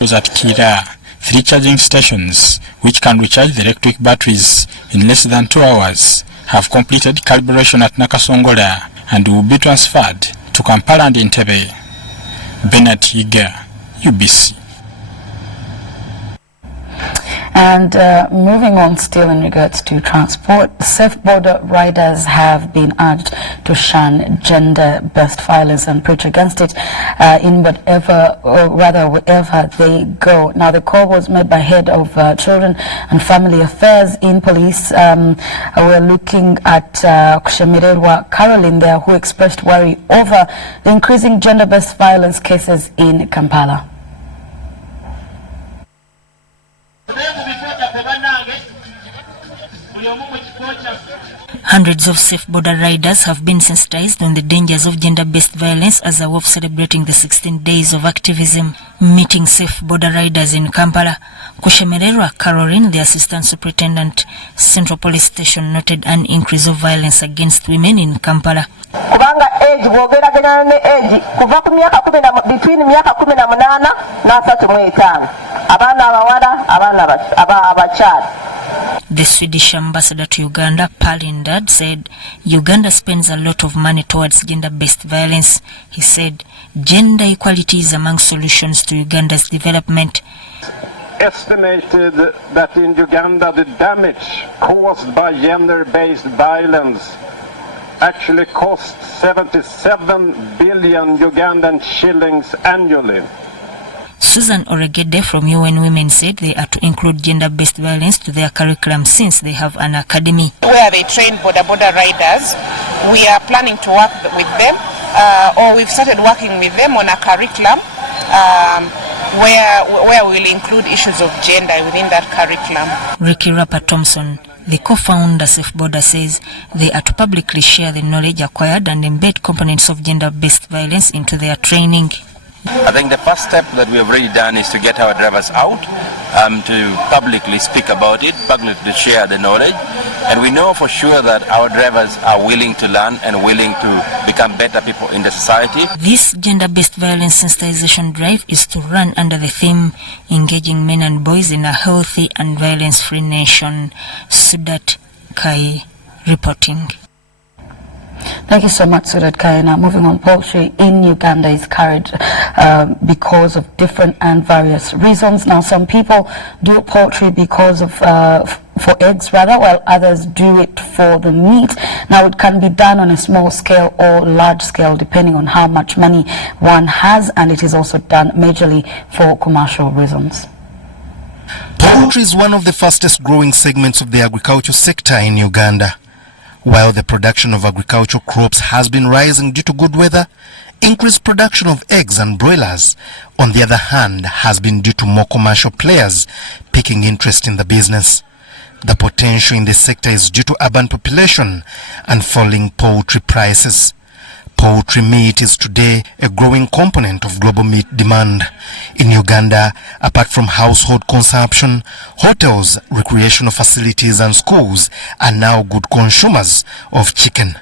At Kira, 3 charging stations, which can recharge the electric batteries in less than 2 hours, have completed calibration at Nakasongola and will be transferred to Kampala and Entebbe. Bernard Yiga, UBC. And moving on still in regards to transport, safe border riders have been urged to shun gender-based violence and preach against it in wherever they go. Now, the call was made by Head of Children and Family Affairs in Police. We're looking at Kushemirerwa Caroline there, who expressed worry over the increasing gender-based violence cases in Kampala. Hundreds of safe border riders have been sensitized on the dangers of gender-based violence as a way of celebrating the 16 days of activism. Meeting safe border riders in Kampala, Kushemererwa Caroline, the Assistant Superintendent, Central Police Station, noted an increase of violence against women in Kampala. Kubanga age bwogeragana ne age kuva ku myaka between myaka 18 na 35 abana abawala abana abakyala. The Swedish ambassador to Uganda, Palindad, said Uganda spends a lot of money towards gender-based violence. He said gender equality is among solutions to Uganda's development. Estimated that in Uganda the damage caused by gender-based violence actually costs 77 billion Ugandan shillings annually. Susan Oregede from UN Women said they are to include gender-based violence to their curriculum since they have an academy. Where they train border riders, we are planning to work with them, or we've started working with them on a curriculum where we'll include issues of gender within that curriculum. Ricky Rapper Thompson, the co-founder Safe Border, says they are to publicly share the knowledge acquired and embed components of gender-based violence into their training. I think the first step that we have already done is to get our drivers out to publicly speak about it, publicly share the knowledge. And we know for sure that our drivers are willing to learn and willing to become better people in the society. This gender-based violence sensitization drive is to run under the theme engaging men and boys in a healthy and violence-free nation. Sudat Kai reporting. Thank you so much, Surat Kaina. Moving on, poultry in Uganda is carried because of different and various reasons. Now, some people do poultry because of for eggs rather, while others do it for the meat. Now, it can be done on a small scale or large scale depending on how much money one has, and it is also done majorly for commercial reasons. Poultry is one of the fastest growing segments of the agriculture sector in Uganda. While the production of agricultural crops has been rising due to good weather, increased production of eggs and broilers, on the other hand, has been due to more commercial players taking interest in the business. The potential in this sector is due to urban population and falling poultry prices. Poultry meat is today a growing component of global meat demand. In Uganda, apart from household consumption, hotels, recreational facilities and schools are now good consumers of chicken.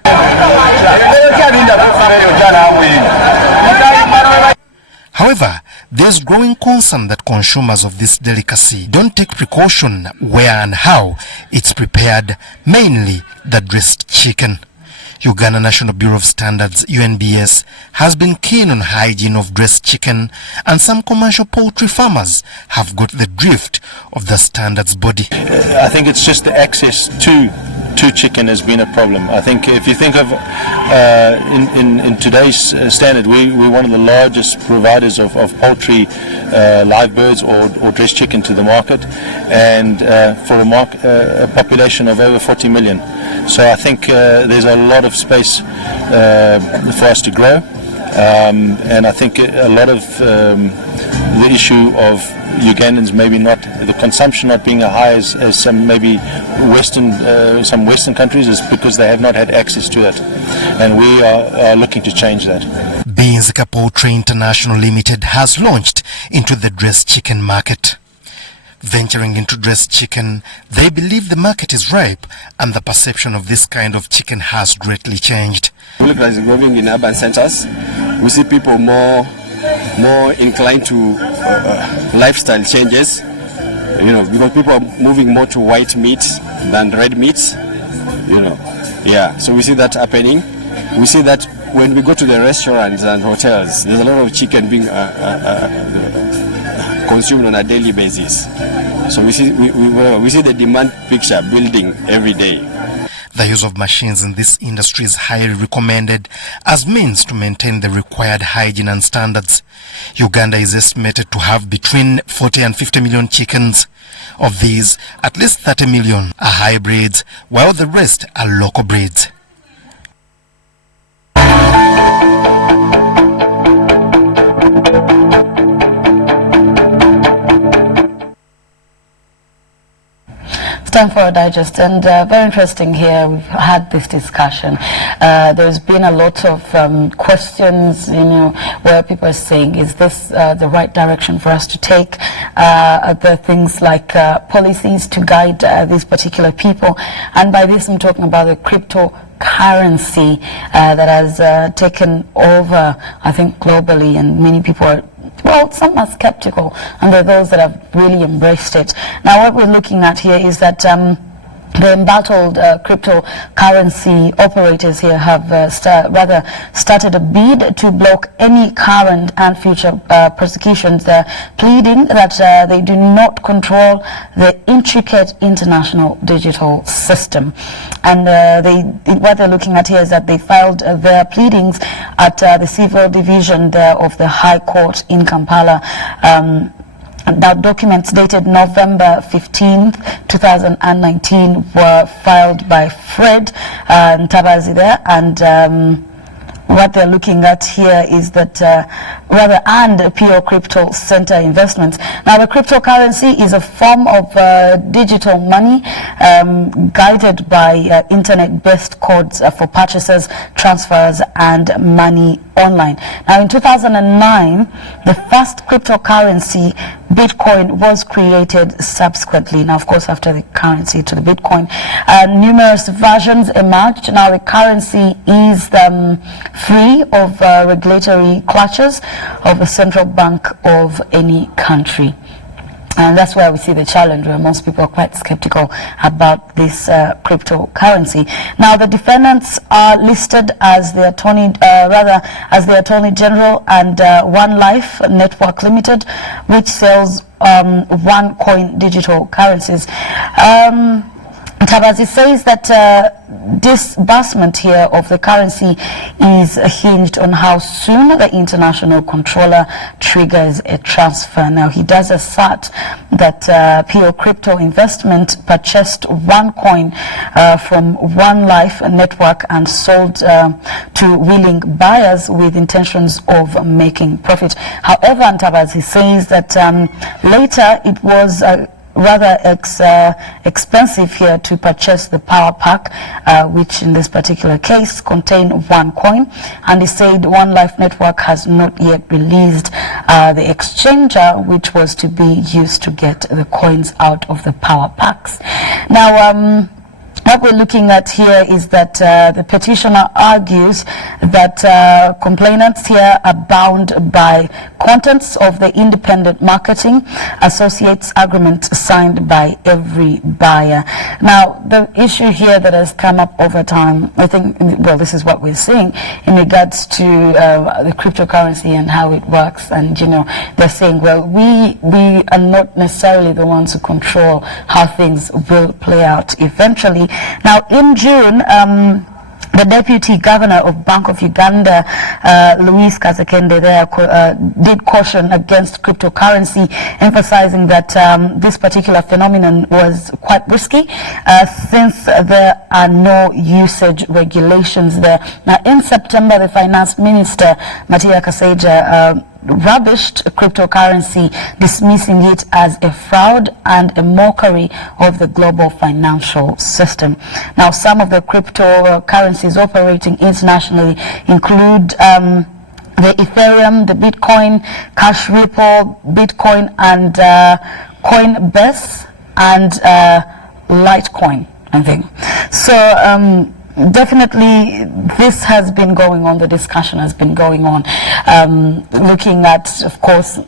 However, there's growing concern that consumers of this delicacy don't take precaution where and how it's prepared, mainly the dressed chicken. Uganda National Bureau of Standards, UNBS, has been keen on hygiene of dressed chicken, and some commercial poultry farmers have got the drift of the standards body. I think it's just the access to chicken has been a problem. I think if you think of in today's standard, we're one of the largest providers of poultry, live birds or dressed chicken to the market, and for a population of over 40 million. So I think there's a lot of space for us to grow, and I think a lot of the issue of Ugandans maybe not, the consumption not being as high as some maybe some Western countries is because they have not had access to it, and we are looking to change that. Benzika Poultry International Limited has launched into the dressed chicken market. Venturing into dressed chicken, they believe the market is ripe and the perception of this kind of chicken has greatly changed. Growing in urban centers, we see people more more inclined to lifestyle changes, you know, because people are moving more to white meat than red meats, you know. Yeah, so we see that happening. We see that when we go to the restaurants and hotels, there's a lot of chicken being consumed on a daily basis. So we see the demand picture building every day. The use of machines in this industry is highly recommended as means to maintain the required hygiene and standards. Uganda is estimated to have between 40 and 50 million chickens. Of these, at least 30 million are hybrids, while the rest are local breeds. It's time for a digest, and very interesting here. We've had this discussion. There's been a lot of questions, you know, where people are saying, is this the right direction for us to take? There are things like policies to guide these particular people, and by this I'm talking about the cryptocurrency that has taken over, I think, globally, and many people are, well, some are skeptical, and there are those that have really embraced it. Now, what we're looking at here is that the embattled cryptocurrency operators here have started a bid to block any current and future prosecutions. They're pleading that they do not control the intricate international digital system. And what they're looking at here is that they filed their pleadings at the Civil Division there of the High Court in Kampala. Now, documents dated November 15th, 2019 were filed by Fred Ntabazi there, and what they're looking at here is that and Pure Crypto Center Investments. Now, the cryptocurrency is a form of digital money guided by internet-based codes for purchases, transfers, and money online. Now, in 2009, the first cryptocurrency, Bitcoin, was created subsequently. Now, of course, after the currency to the Bitcoin, numerous versions emerged. Now, the currency is free of regulatory clutches of the central bank of any country. And that's where we see the challenge, where most people are quite skeptical about this cryptocurrency. Now, the defendants are listed as the Attorney General and One Life Network Limited, which sells OneCoin digital currencies. Ntabazi says that disbursement here of the currency is hinged on how soon the international controller triggers a transfer. Now, he does assert that Pure Crypto Investment purchased OneCoin from One Life Network and sold to willing buyers with intentions of making profit. However, Ntabazi says that later it was rather expensive here to purchase the power pack, which in this particular case contained OneCoin, and he said One Life Network has not yet released the exchanger which was to be used to get the coins out of the power packs. Now, what we're looking at here is that the petitioner argues that complainants here are bound by contents of the independent marketing associates agreement signed by every buyer. Now, the issue here that has come up over time, I think, well, this is what we're seeing in regards to the cryptocurrency and how it works. And, you know, they're saying, well, we are not necessarily the ones who control how things will play out eventually. Now, in June, the Deputy Governor of Bank of Uganda, Louis Kazekende, there did caution against cryptocurrency, emphasizing that this particular phenomenon was quite risky since there are no usage regulations there. Now, in September, the Finance Minister, Matia Kasaija, rubbished cryptocurrency, dismissing it as a fraud and a mockery of the global financial system. Now, some of the cryptocurrencies operating internationally include the Ethereum, the Bitcoin, Cash Ripple, Bitcoin, and Coinbase, and Litecoin, I think. So, definitely this has been going on, the discussion has been going on, looking at, of course,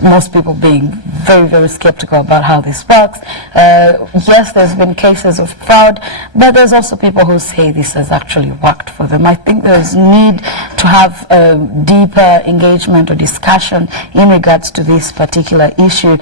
most people being very, very skeptical about how this works. Yes, there's been cases of fraud, but there's also people who say this has actually worked for them. I think there's need to have a deeper engagement or discussion in regards to this particular issue.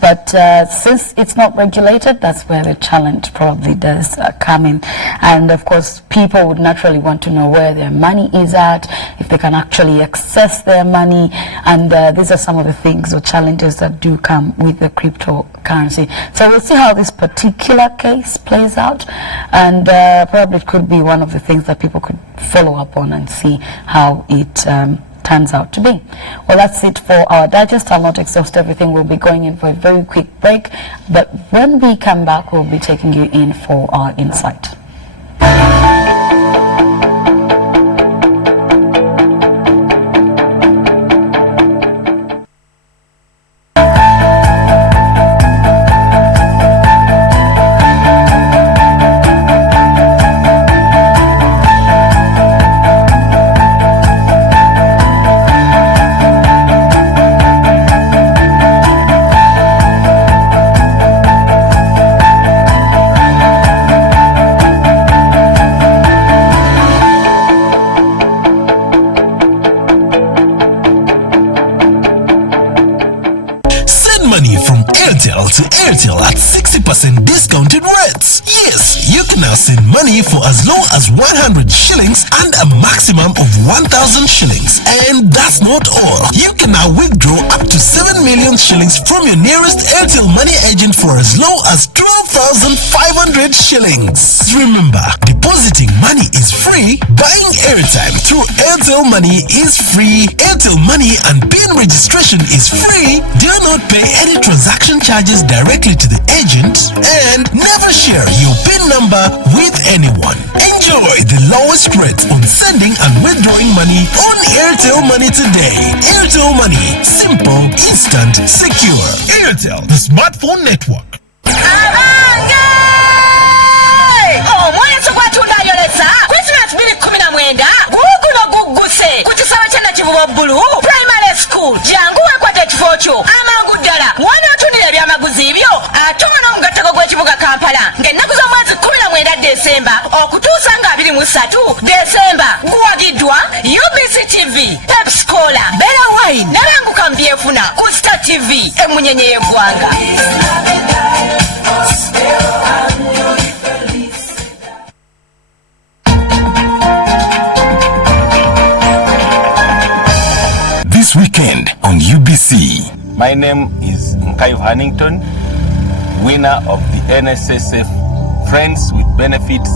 But since it's not regulated, that's where the challenge probably does come in. And of course, people would naturally want to know where their money is at, if they can actually access their money. And these are some of the things or challenges that do come with the cryptocurrency. So we'll see how this particular case plays out. And probably it could be one of the things that people could follow up on and see how it turns out to be. Well, that's it for our digest. I'll not exhaust everything. We'll be going in for a very quick break, but when we come back, we'll be taking you in for our insight. to Airtel at 60% discounted rates. Yes, you can now send money for as low as 100 shillings and a maximum of 1,000 shillings. And that's not all. You can now withdraw up to 7 million shillings from your nearest Airtel Money agent for as low as 12,500 shillings. Remember, depositing money is free, buying airtime through Airtel Money is free, Airtel Money and PIN registration is free. Do not pay any transaction charges directly to the agent, and never share your PIN number with anyone. Enjoy the lowest rates on sending and withdrawing money on Airtel Money today. Airtel Money, simple, instant, secure. Airtel, the smartphone network. Primary school jangu wekwata ekifo kyo amangu ddala wanatunira ebyamaguzi ebyo ate ono omugattako gw'ekibuga Kampala ng'ennaku z'omwezi 19 Desemba okutuusa nga 23 Desemba guwagiddwa UBC TV, Pepsi Cola, Bella Wine n'abanguka mu byefuna ku Star TV emunyenye y'eggwanga. This weekend on UBC. My name is Mkayo Hannington, winner of the NSSF Friends with Benefits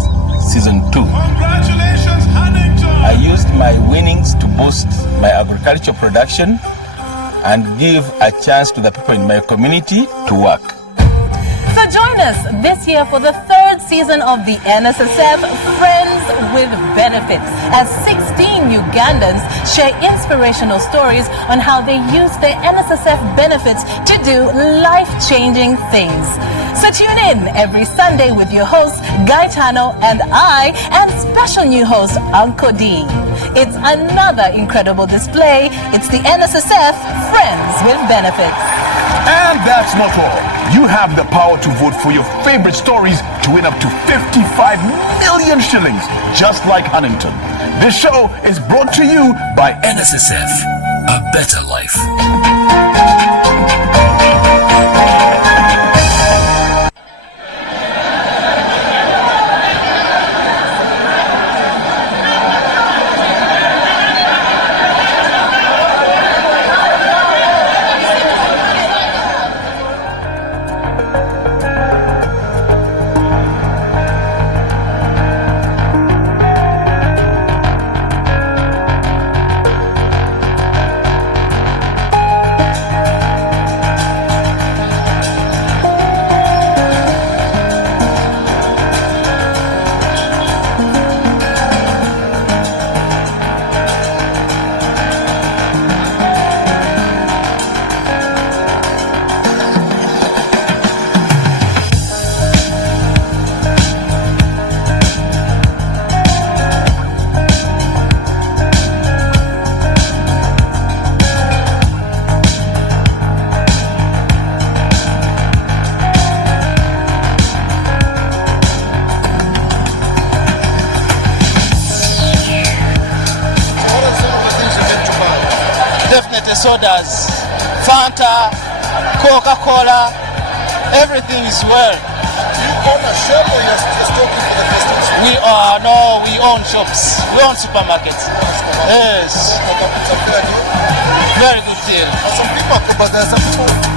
Season 2. Congratulations, Hannington! I used my winnings to boost my agricultural production and give a chance to the people in my community to work. So join us this year for the third season of the NSSF Friends with Benefits, as 16 Ugandans share inspirational stories on how they use their NSSF benefits to do life-changing things. So tune in every Sunday with your host Gaetano and I, and special new host Uncle D. It's another incredible display. It's the NSSF Friends with Benefits. And that's not all. You have the power to vote for your favorite stories to win up to 55 million shillings, just like Hannington. This show is brought to you by NSSF, a better life. sodas, Fanta, Coca-Cola, everything is well. You own a shop or you're just talking for the customers? We own shops. We own supermarkets. Yes. Very good deal. Some people are but there's some people.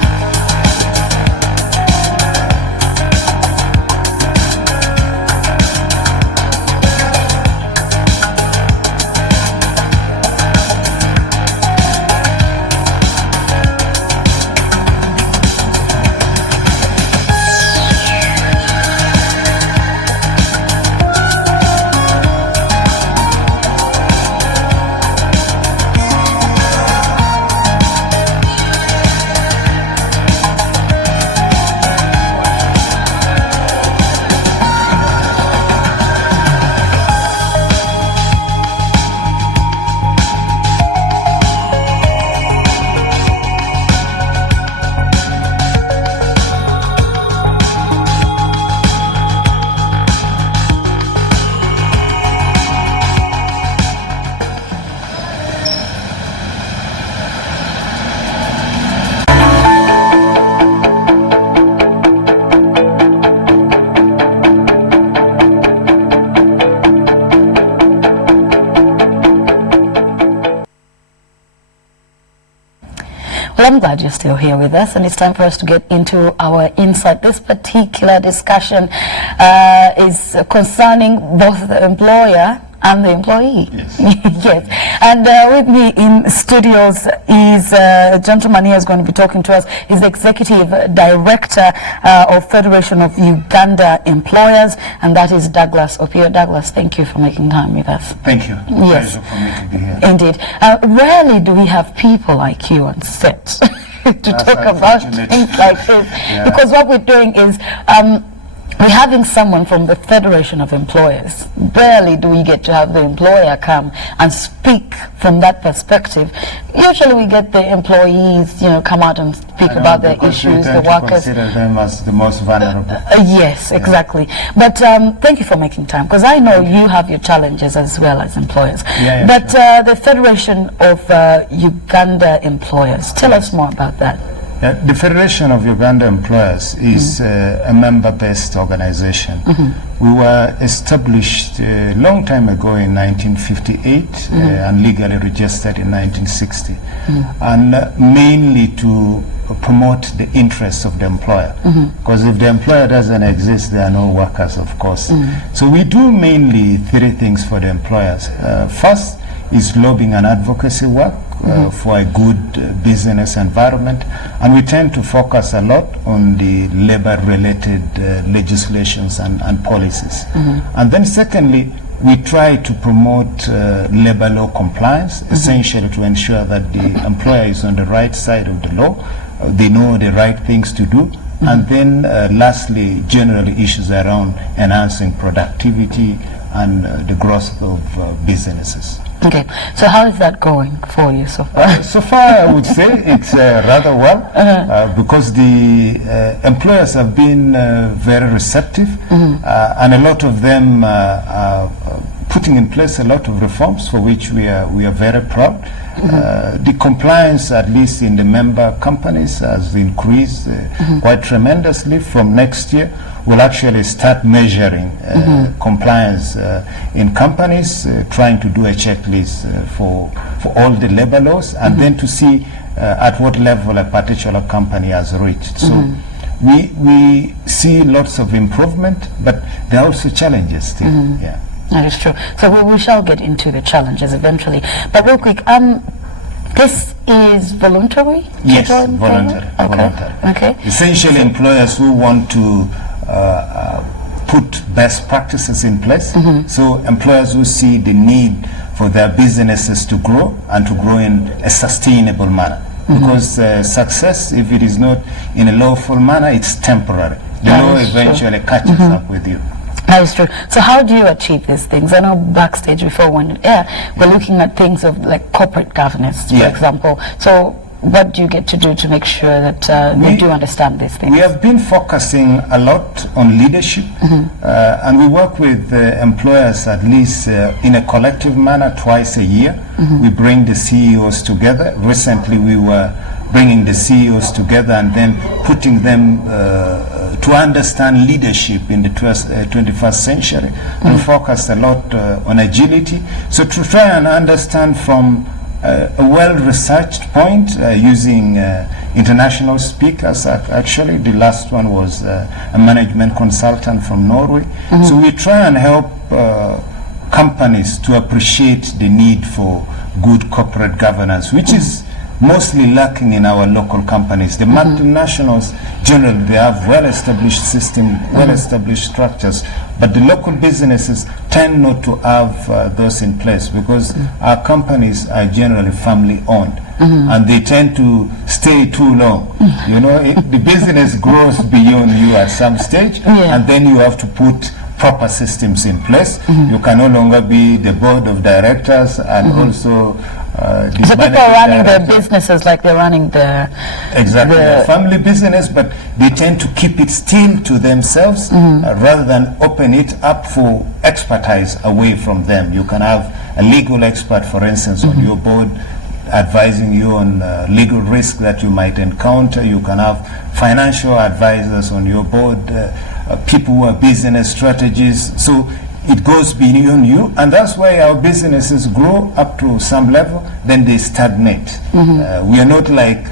Well, I'm glad you're still here with us, and it's time for us to get into our insight. This particular discussion is concerning both the employer and the employee. Yes. Yes. And with me in studios is a gentleman here who's going to be talking to us. He's the Executive Director of Federation of Uganda Employers, and that is Douglas Opio. Douglas, thank you for making time with us. Thank you. Yes. Pleasure for me to be here. Indeed. Rarely do we have people like you on set to talk about things like this. Yeah. Because what we're doing is we're having someone from the Federation of Employers. Barely do we get to have the employer come and speak from that perspective. Usually we get the employees, come out and speak about their issues, the workers. Consider them as the most vulnerable. Yes, exactly. But thank you for making time, because I know you have your challenges as well as employers. But the Federation of Uganda Employers, tell us more about that. The Federation of Uganda Employers is a member-based organization. We were established a long time ago in 1958 and legally registered in 1960, and mainly to promote the interests of the employer. Because if the employer doesn't exist, there are no workers, of course. So we do mainly three things for the employers. First is lobbying and advocacy work for a good business environment, and we tend to focus a lot on the labor-related legislations and policies. And then secondly, we try to promote labor law compliance, essentially to ensure that the employer is on the right side of the law, they know the right things to do, and then lastly, generally issues around enhancing productivity and the growth of businesses. Okay, so how is that going for you so far? So far, I would say it's rather well, because the employers have been very receptive, and a lot of them are putting in place a lot of reforms for which we are very proud. The compliance, at least in the member companies, has increased quite tremendously. From next year, we'll actually start measuring compliance in companies, trying to do a checklist for all the labor laws, and then to see at what level a particular company has reached. So we see lots of improvement, but there are also challenges still. Yeah. That is true. So we shall get into the challenges eventually. But real quick, this is voluntary? Yes, voluntary. Okay. Essentially, employers who want to put best practices in place. So employers who see the need for their businesses to grow and to grow in a sustainable manner. Because success, if it is not in a lawful manner, it's temporary. The law eventually catches up with you. That is true. So how do you achieve these things? I know backstage before we went on air, we're looking at things of like corporate governance, for example. So what do you get to do to make sure that we do understand these things? We have been focusing a lot on leadership, and we work with employers at least in a collective manner twice a year. We bring the CEOs together. Recently, we were bringing the CEOs together and then putting them to understand leadership in the 21st century. We focused a lot on agility. So to try and understand from a well-researched point using international speakers. Actually, the last one was a management consultant from Norway. So we try and help companies to appreciate the need for good corporate governance, which is mostly lacking in our local companies. The multinationals, generally, they have well-established systems, well-established structures, but the local businesses tend not to have those in place because our companies are generally family-owned, and they tend to stay too long. You know, the business grows beyond you at some stage, and then you have to put proper systems in place. You can no longer be the board of directors and also so people are running their businesses like they're running their family business, but they tend to keep it still to themselves rather than open it up for expertise away from them. You can have a legal expert, for instance, on your board advising you on legal risk that you might encounter. You can have financial advisors on your board, people who are business strategists. So it goes beyond you, and that's why our businesses grow up to some level, then they stagnate. We are not like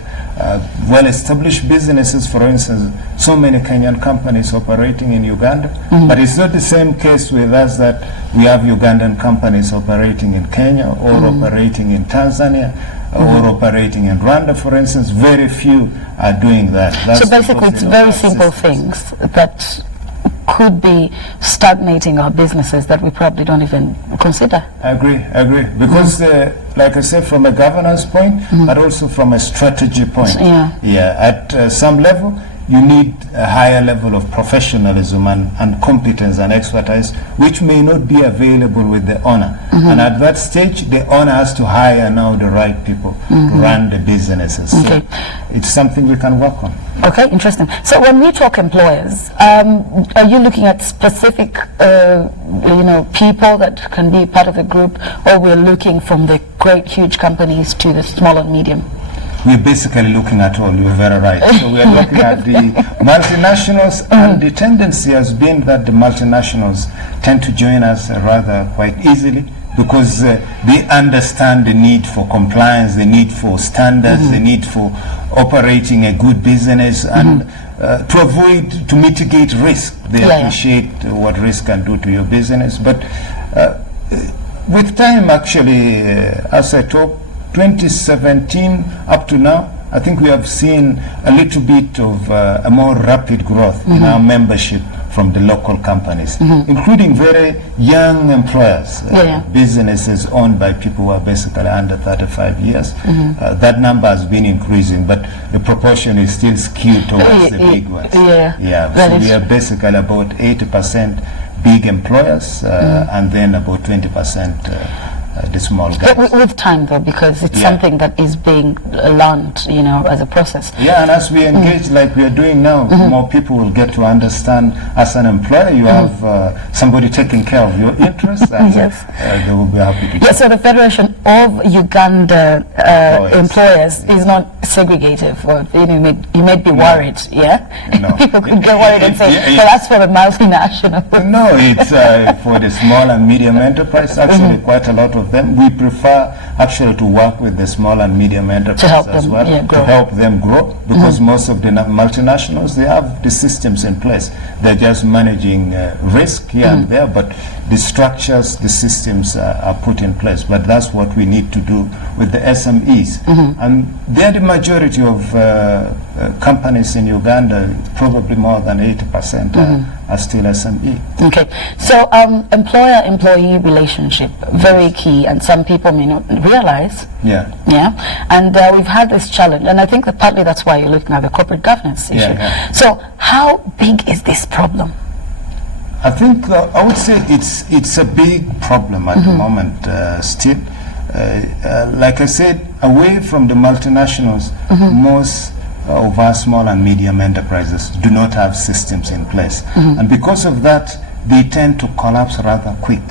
well-established businesses, for instance, so many Kenyan companies operating in Uganda, but it's not the same case with us that we have Ugandan companies operating in Kenya or operating in Tanzania or operating in Rwanda, for instance. Very few are doing that. So basically it's very simple things that could be stagnating our businesses that we probably don't even consider. I agree. Because, like I said, from a governance point, but also from a strategy point. At some level, you need a higher level of professionalism and competence and expertise, which may not be available with the owner. And at that stage, the owner has to hire now the right people to run the businesses. So it's something we can work on. Okay, interesting. So when we talk employers, are you looking at specific, people that can be part of a group, or we're looking from the great, huge companies to the small and medium? We're basically looking at all. You're very right. So we are looking at the multinationals, and the tendency has been that the multinationals tend to join us rather quite easily because they understand the need for compliance, the need for standards, the need for operating a good business, and to mitigate risk. They appreciate what risk can do to your business. But with time, actually, as I talk, 2017 up to now, I think we have seen a little bit of a more rapid growth in our membership from the local companies, including very young employers, businesses owned by people who are basically under 35 years. That number has been increasing, but the proportion is still skewed towards the big ones. So we are basically about 80% big employers, and then about 20% the small guys. But with time, though, because it's something that is being learned, as a process. And as we engage like we are doing now, more people will get to understand. As an employer, you have somebody taking care of your interests, and they will be happy to. So the Federation of Uganda Employers is not segregative, or you may be worried. People could get worried and say, "Well, that's for the multinational." No, it's for the small and medium enterprise. Actually, quite a lot of them. We prefer actually to work with the small and medium enterprises as well, to help them grow, because most of the multinationals, they have the systems in place. They're just managing risk here and there, but the structures, the systems are put in place. But that's what we need to do with the SMEs. And they're the majority of companies in Uganda, probably more than 80% are still SME. Okay, so employer-employee relationship, very key, and some people may not realize. And we've had this challenge, and I think that partly that's why you're looking at the corporate governance issue. So how big is this problem? I think I would say it's a big problem at the moment still. like I said, away from the multinationals, most of our small and medium enterprises do not have systems in place. And because of that, they tend to collapse rather quick.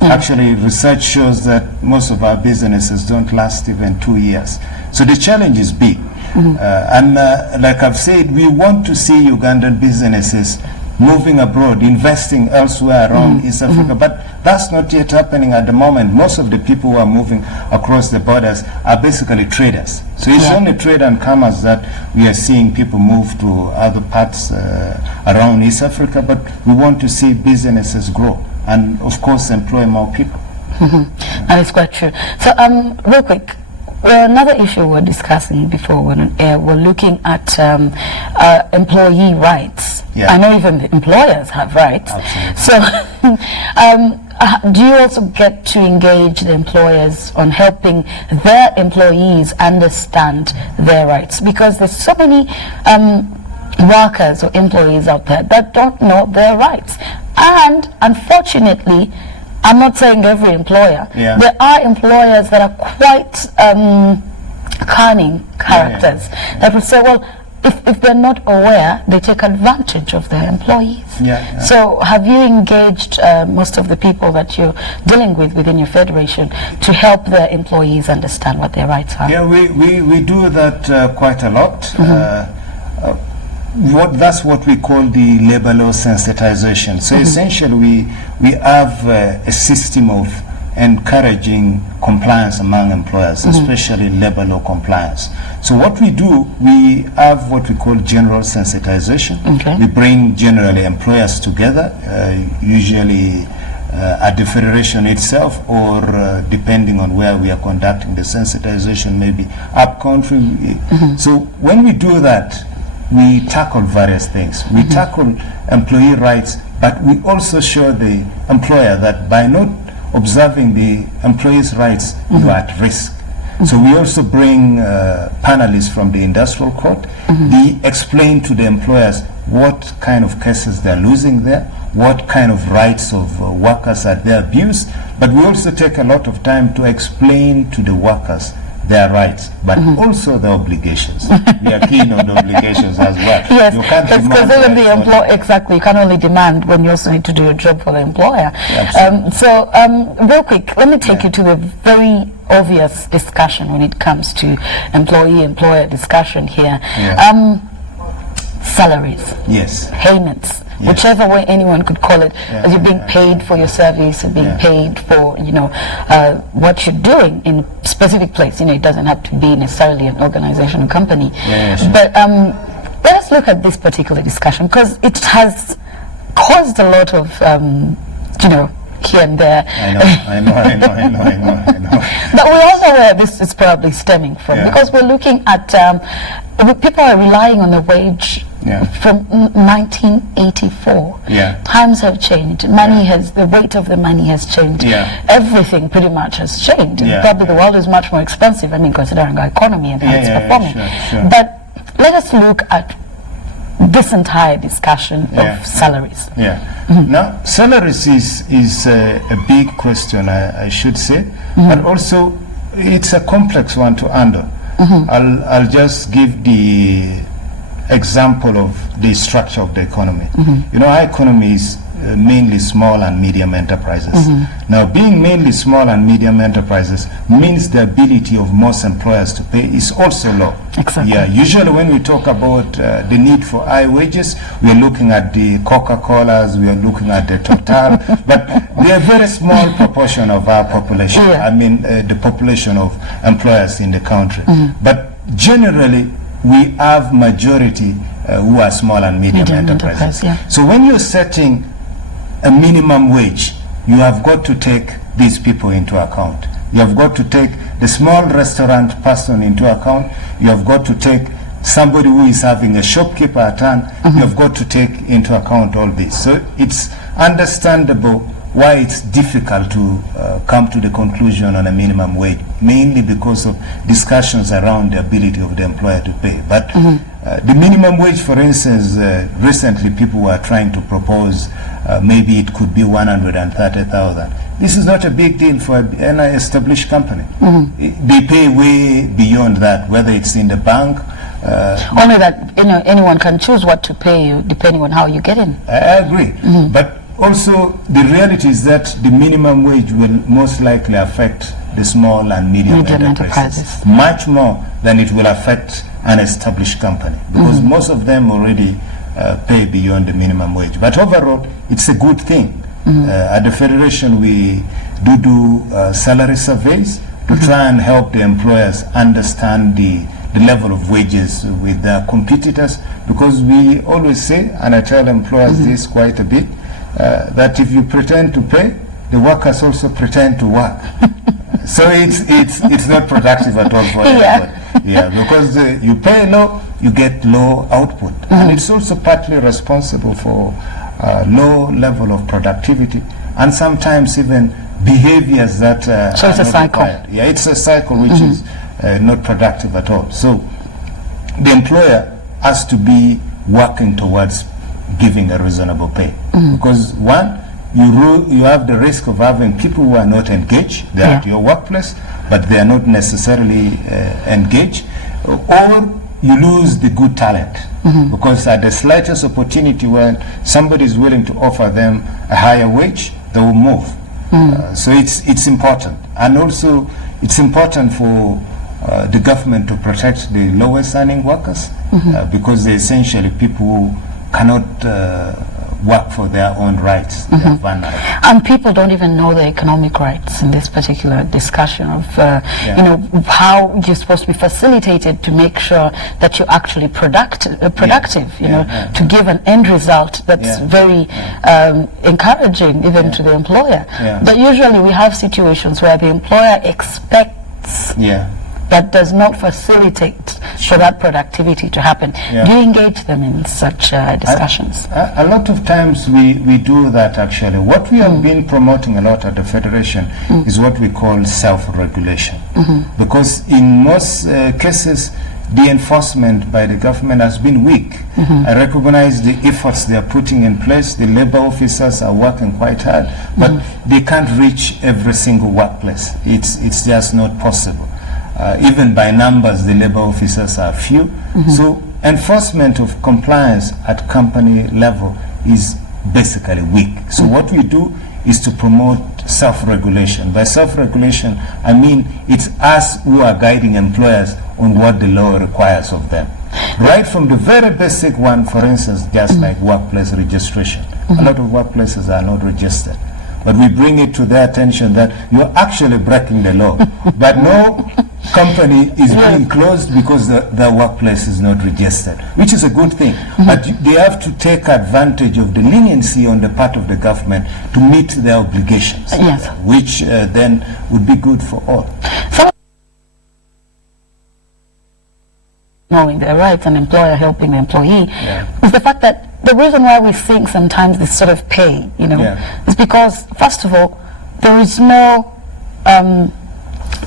Actually, research shows that most of our businesses don't last even 2 years. So the challenge is big. And like I've said, we want to see Ugandan businesses moving abroad, investing elsewhere around East Africa, but that's not yet happening at the moment. Most of the people who are moving across the borders are basically traders. So it's only trade and commerce that we are seeing people move to other parts around East Africa, but we want to see businesses grow and, of course, employ more people. That is quite true. So, real quick, another issue we're discussing before we're on air, we're looking at employee rights. I know even the employers have rights. So do you also get to engage the employers on helping their employees understand their rights? Because there's so many workers or employees out there that don't know their rights. And unfortunately, I'm not saying every employer. There are employers that are quite cunning characters that will say, well, if they're not aware, they take advantage of their employees. So have you engaged most of the people that you're dealing with within your federation to help their employees understand what their rights are? Yeah, we do that quite a lot. That's what we call the labor law sensitization. So essentially we have a system of encouraging compliance among employers, especially labor law compliance. So what we do, we have what we call general sensitization. We bring generally employers together, usually at the federation itself, or depending on where we are conducting the sensitization, maybe up country. So when we do that, we tackle various things. We tackle employee rights, but we also show the employer that by not observing the employee's rights, you are at risk. So we also bring panelists from the industrial court. They explain to the employers what kind of cases they're losing there, what kind of rights of workers are they abused, but we also take a lot of time to explain to the workers their rights, but also the obligations. We are keen on the obligations as well. Yes, you can't because even the employer, exactly, you can only demand when you also need to do your job for the employer. Real quick, let me take you to the very obvious discussion when it comes to employee-employer discussion here. Salaries. Payments. Whichever way anyone could call it, as you're being paid for your service, you're being paid for, what you're doing in a specific place. It doesn't have to be necessarily an organization or company. But let us look at this particular discussion, because it has caused a lot of, here and there. I know. But we all know where this is probably stemming from, because we're looking at, people are relying on the wage from 1984. Times have changed. The weight of the money has changed. Everything pretty much has changed. Probably the world is much more expensive, considering our economy and how it's performing. But let us look at this entire discussion of salaries. Now, salaries is a big question, I should say, but also it's a complex one to handle. I'll just give the example of the structure of the economy. Our economy is mainly small and medium enterprises. Now, being mainly small and medium enterprises means the ability of most employers to pay is also low. Usually when we talk about the need for high wages, we are looking at the Coca-Colas, we are looking at the Total, but they are a very small proportion of our population. The population of employers in the country. But generally, we have majority who are small and medium enterprises. So when you're setting a minimum wage, you have got to take these people into account. You have got to take the small restaurant person into account. You have got to take somebody who is having a shopkeeper at hand. You have got to take into account all this. So it's understandable why it's difficult to come to the conclusion on a minimum wage, mainly because of discussions around the ability of the employer to pay. But the minimum wage, for instance, recently people were trying to propose maybe it could be 130,000. this is not a big deal for an established company. They pay way beyond that, whether it's in the bank. Only that anyone can choose what to pay you depending on how you get in. I agree. But also, the reality is that the minimum wage will most likely affect the small and medium enterprises much more than it will affect an established company, because most of them already pay beyond the minimum wage. But overall, it's a good thing. At the Federation, we do salary surveys to try and help the employers understand the level of wages with their competitors, because we always say, and I tell employers this quite a bit, that if you pretend to pay, the workers also pretend to work. So it's not productive at all for everybody. Because you pay low, you get low output. And it's also partly responsible for low level of productivity and sometimes even behaviors that so it's a cycle. Yeah, it's a cycle which is not productive at all. So the employer has to be working towards giving a reasonable pay, because one, you have the risk of having people who are not engaged. They're at your workplace, but they are not necessarily engaged, or you lose the good talent, because at the slightest opportunity when somebody is willing to offer them a higher wage, they will move. So it's important, and also it's important for the government to protect the lowest earning workers, because they're essentially people who cannot work for their own rights. They are vulnerable. And people don't even know the economic rights in this particular discussion of, how you're supposed to be facilitated to make sure that you're actually productive, to give an end result that's very encouraging even to the employer. But usually we have situations where the employer expects but does not facilitate for that productivity to happen. Do you engage them in such discussions? A lot of times we do that actually. What we have been promoting a lot at the Federation is what we call self-regulation. Because in most cases, the enforcement by the government has been weak. I recognize the efforts they are putting in place. The labor officers are working quite hard, but they can't reach every single workplace. It's just not possible. Even by numbers, the labor officers are few. So enforcement of compliance at company level is basically weak. So what we do is to promote self-regulation. By self-regulation, I mean it's us who are guiding employers on what the law requires of them. Right from the very basic one, for instance, just like workplace registration. A lot of workplaces are not registered. But we bring it to their attention that you're actually breaking the law. But no company is being closed because the workplace is not registered, which is a good thing. But they have to take advantage of the leniency on the part of the government to meet their obligations, which then would be good for all. Knowing their rights, and employer helping the employee, is the fact that the reason why we think sometimes this sort of pay, is because, first of all, there is no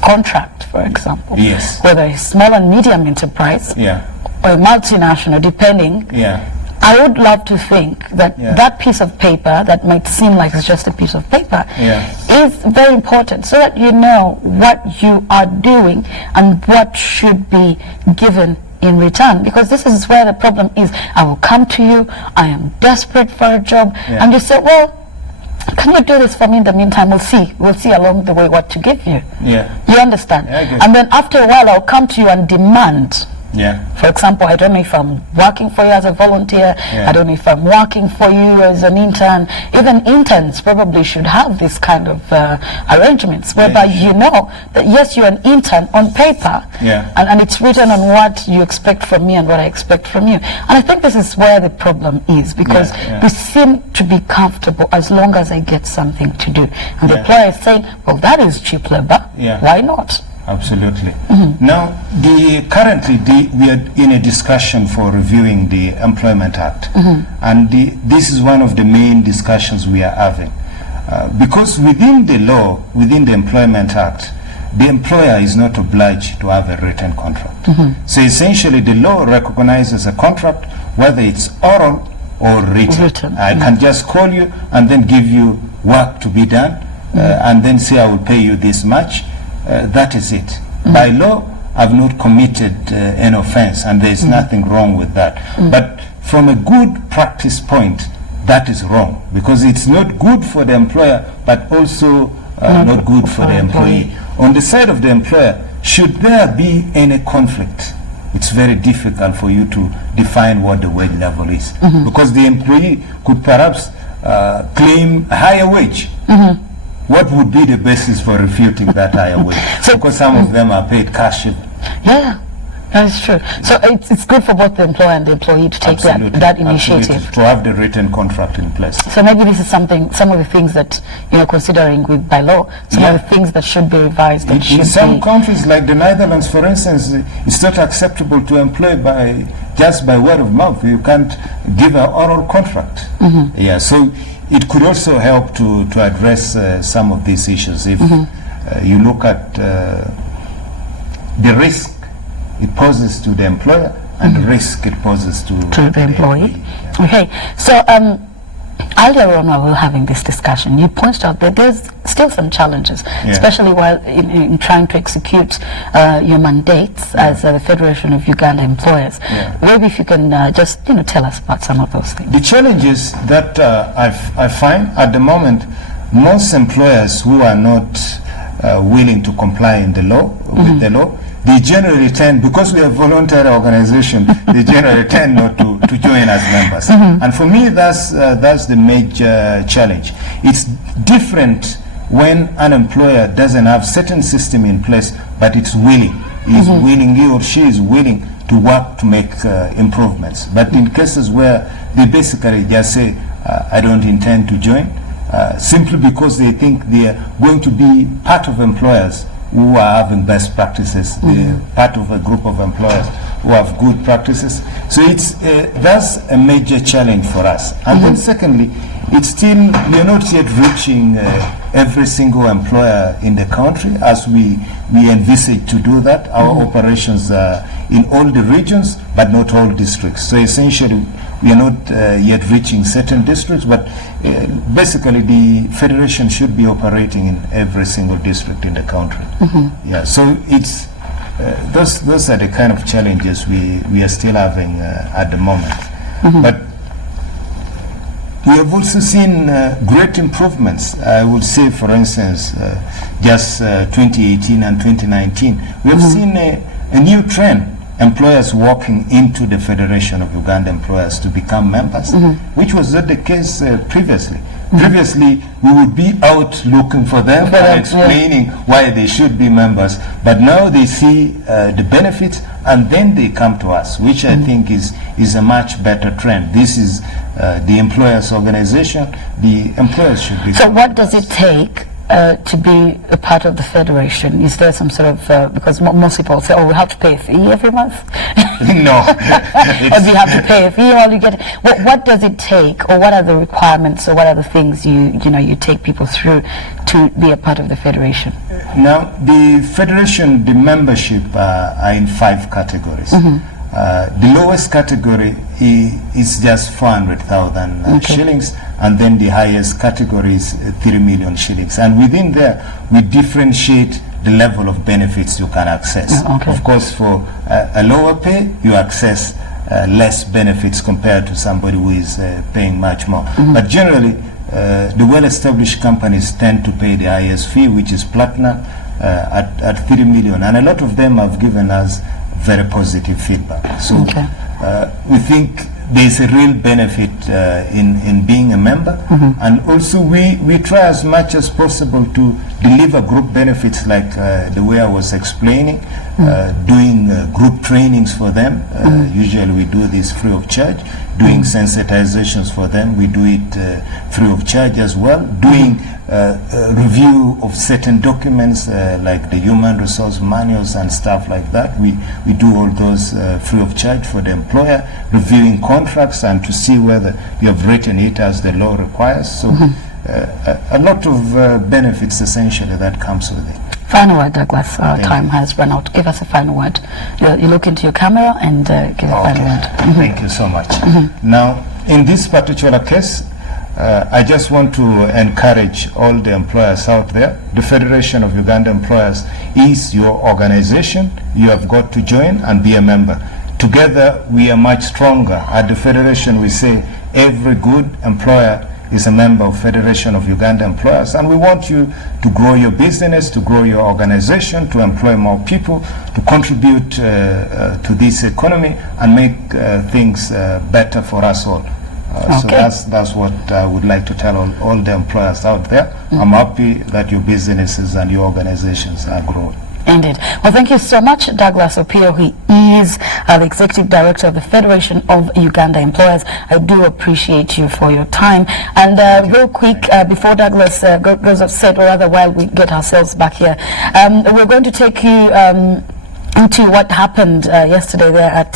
contract, for example, whether it's small and medium enterprise or a multinational, depending. I would love to think that that piece of paper that might seem like it's just a piece of paper is very important, so that you know what you are doing and what should be given in return, because this is where the problem is. I will come to you, I am desperate for a job, and you say, well, can you do this for me in the meantime? We'll see along the way what to give you. You understand? And then after a while I'll come to you and demand. For example, I don't know if I'm working for you as a volunteer, I don't know if I'm working for you as an intern. Even interns probably should have this kind of arrangements, whereby you know that yes, you're an intern on paper, and it's written on what you expect from me and what I expect from you. And I think this is where the problem is, because we seem to be comfortable as long as I get something to do. And the employer is saying, well, that is cheap labor, why not? Absolutely. Now, currently we are in a discussion for reviewing the Employment Act, and this is one of the main discussions we are having, because within the law, within the Employment Act, the employer is not obliged to have a written contract. So essentially, the law recognizes a contract, whether it's oral or written. I can just call you and then give you work to be done, and then say I will pay you this much, that is it. By law, I've not committed an offense, and there is nothing wrong with that. But from a good practice point, that is wrong, because it's not good for the employer, but also not good for the employee. On the side of the employer, should there be any conflict, it's very difficult for you to define what the wage level is, because the employee could perhaps claim a higher wage. What would be the basis for refuting that higher wage? Because some of them are paid cash. Yeah, that is true. So it's good for both the employer and the employee to take that initiative. To have the written contract in place. So maybe this is something, some of the things that you're considering with by law, some of the things that should be revised. In some countries like the Netherlands, for instance, it's not acceptable to employ just by word of mouth. You can't give an oral contract. Yeah, so it could also help to address some of these issues. If you look at the risk it poses to the employer and the risk it poses to the employee. Okay, so earlier on while we were having this discussion, you pointed out that there's still some challenges, especially while in trying to execute your mandates as the Federation of Uganda Employers. Maybe if you can just tell us about some of those things. The challenges that I find at the moment, most employers who are not willing to comply with the law, they generally tend, because we are a voluntary organization, they generally tend not to join as members. And for me, that's the major challenge. It's different when an employer doesn't have certain system in place, but it's willing. He's willing, he or she is willing to work to make improvements. But in cases where they basically just say, I don't intend to join, simply because they think they are going to be part of employers who are having best practices, part of a group of employers who have good practices. So that's a major challenge for us. And then secondly, it's still, we're not yet reaching every single employer in the country as we envisage to do that. Our operations are in all the regions, but not all districts. So essentially, we are not yet reaching certain districts, but basically the Federation should be operating in every single district in the country. Yeah, so it's those are the kind of challenges we are still having at the moment. But we have also seen great improvements. I would say, for instance, just 2018 and 2019, we have seen a new trend. Employers walking into the Federation of Uganda Employers to become members, which was not the case previously. Previously, we would be out looking for them and explaining why they should be members. But now they see the benefits and then they come to us, which I think is a much better trend. This is the employers' organization. The employers should be. So what does it take to be a part of the Federation? Is there some sort of, because most people say, oh, we have to pay a fee every month? No. Or do you have to pay a fee while you get it? What does it take, or what are the requirements, or what are the things you take people through to be a part of the Federation? Now, the Federation, the membership are in 5 categories. The lowest category is just 400,000 shillings, and then the highest category is 3 million shillings. And within there, we differentiate the level of benefits you can access. Of course, for a lower pay, you access less benefits compared to somebody who is paying much more. But generally, the well-established companies tend to pay the highest fee, which is platinum, at 3 million. And a lot of them have given us very positive feedback. So we think there's a real benefit in being a member, and also we try as much as possible to deliver group benefits like the way I was explaining, doing group trainings for them. Usually we do this free of charge. Doing sensitizations for them, we do it free of charge as well. Doing review of certain documents like the human resource manuals and stuff like that. We do all those free of charge for the employer, reviewing contracts and to see whether you have written it as the law requires. So a lot of benefits essentially that comes with it. Final word, Douglas. Our time has run out. Give us a final word. You look into your camera and give a final word. Thank you so much. Now, in this particular case, I just want to encourage all the employers out there. The Federation of Uganda Employers is your organization. You have got to join and be a member. Together, we are much stronger. At the Federation, we say every good employer is a member of Federation of Uganda Employers, and we want you to grow your business, to grow your organization, to employ more people, to contribute to this economy and make things better for us all. So that's what I would like to tell all the employers out there. I'm happy that your businesses and your organizations are growing. Indeed. Well, thank you so much, Douglas Opio. He is the Executive Director of the Federation of Uganda Employers. I do appreciate you for your time. And real quick, before Douglas goes upset, or rather while we get ourselves back here, we're going to take you into what happened yesterday there at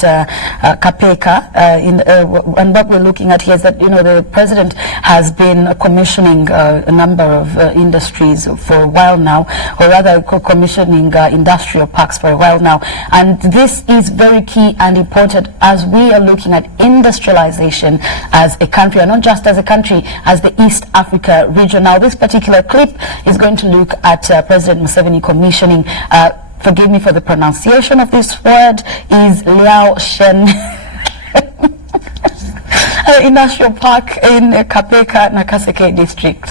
Kapeka, and what we're looking at here is that, you know, the president has been commissioning a number of industries for a while now, or rather commissioning industrial parks for a while now, and this is very key and important as we are looking at industrialization as a country, and not just as a country, as the East Africa region. Now, this particular clip is going to look at President Museveni commissioning forgive me for the pronunciation of this word, is Liao Shen Industrial Park in Kapeka, Nakaseke district.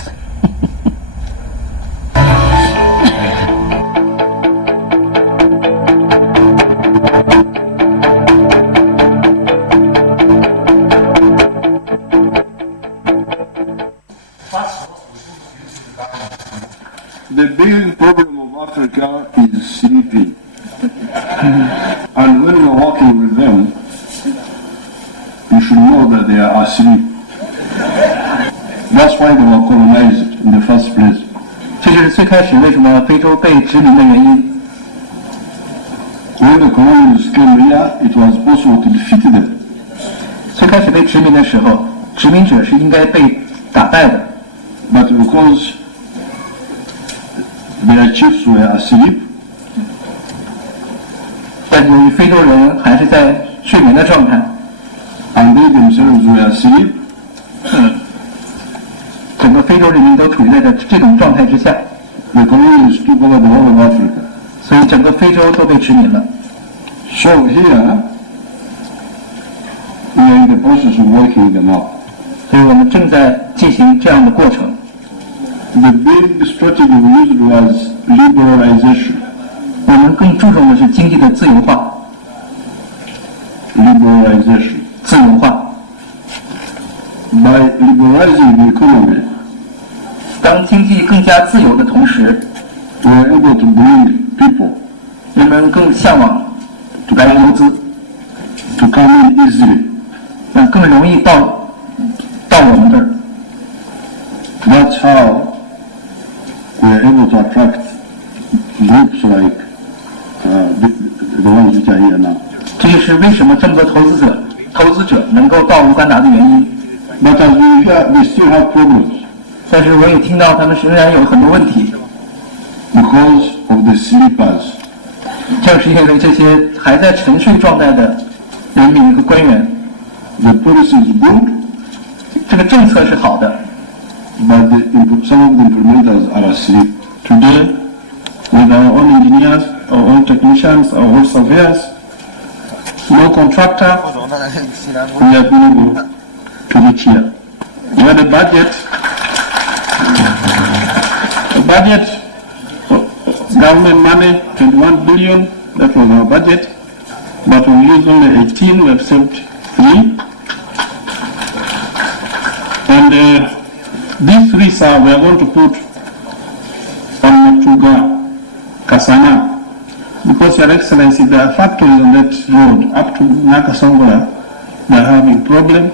The big problem of Africa is sleeping. And when we're working with them, you should know that they are asleep. That's why they were colonized in the first place. 这就是最开始为什么非洲被殖民的原因。When the colonists came here, it was possible to defeat them. 最开始被殖民的时候，殖民者是应该被打败的。But because their chiefs were asleep, 但由于非洲人还是在睡眠的状态 and they themselves were asleep, 整个非洲人民都处于在这种状态之下 the colonists took over the whole of Africa. 所以整个非洲都被殖民了。So here, we are in the process of working them out. 所以我们正在进行这样的过程。The big strategy we used was liberalization. 我们更注重的是经济的自由化。Liberalization. 自由化。By liberalizing the economy, 当经济更加自由的同时 we are able to bring people, 人们更向往来投资 to come in easily. 更容易到我们这儿。That's how we are able to attract groups like the ones which are here now. 这就是为什么这么多投资者能够到乌干达的原因。But as we hear, we still have problems. 但是我也听到他们仍然有很多问题。Because of the sleepers. 正是因为这些还在沉睡状态的人民和官员。The policy is good. 这个政策是好的。But some of the implementers are asleep. Today, with our own engineers, our own technicians, our own surveyors, no contractor, we have been able to reach here. We had a budget, government money, 21 billion, that was our budget, but we used only 18, we have saved 3. And these 3, sir, we are going to put on Matuga, Kasana, because, Your Excellency, there are factories on that road up to Nakasongola. They are having problem.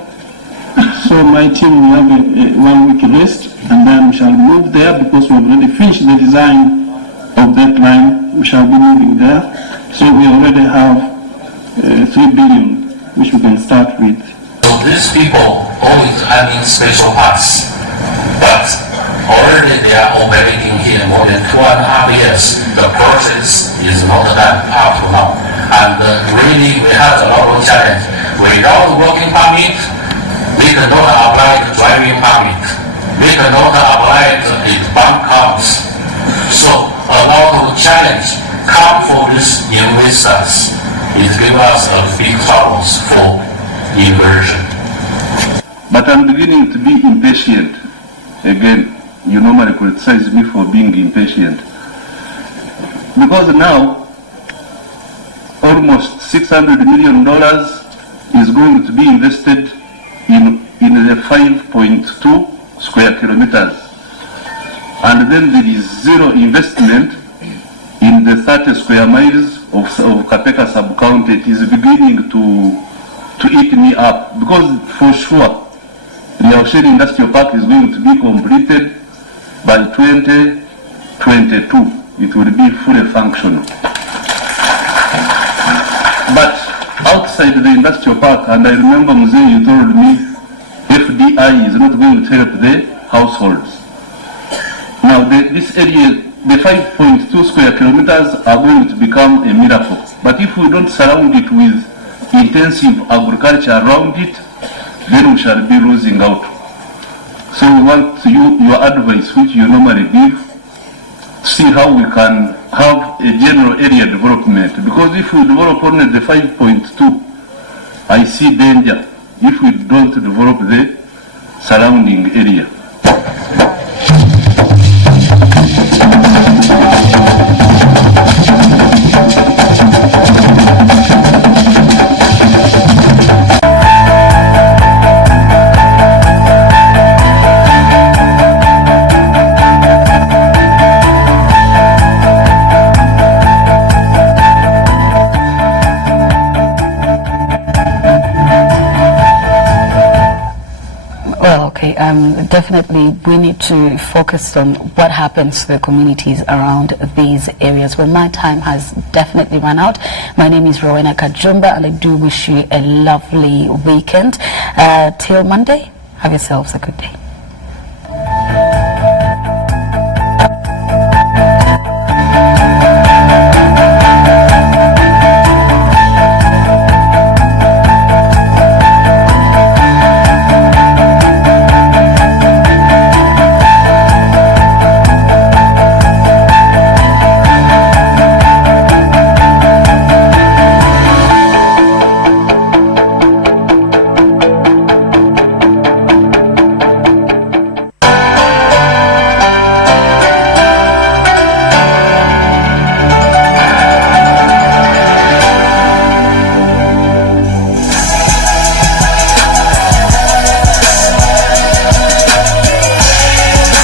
So my team will have a 1 week rest, and then we shall move there because we have already finished the design of that line. We shall be moving there. So we already have 3 billion, which we can start with. So these people always having special pass, but already they are operating here more than 2.5 years. The process is not that up to now. And really we have a lot of challenge. Without working permit, we cannot apply the driving permit. they cannot avoid the bank accounts. So a lot of challenge come for these investors. It gives us a big troubles for inversion. But I'm beginning to be impatient. Again, you normally criticize me for being impatient. Because now, almost $600 million is going to be invested in the 5.2 square kilometers. And then there is zero investment in the 30 square miles of Kapeka sub-county. It is beginning to eat me up. Because for sure, the Ausheri Industrial Park is going to be completed by 2022. It will be fully functional. But outside the industrial park, and I remember, Mzee, you told me FDI is not going to help the households. Now, this area, the 5.2 square kilometers are going to become a miracle. But if we don't surround it with intensive agriculture around it, then we shall be losing out. So we want your advice, which you normally give, see how we can have a general area development. Because if we develop only the 5.2, I see danger if we don't develop the surrounding area. Definitely we need to focus on what happens to the communities around these areas. Well, my time has definitely run out. My name is Rowena Kajumba, and I do wish you a lovely weekend. Till Monday, have yourselves a good day.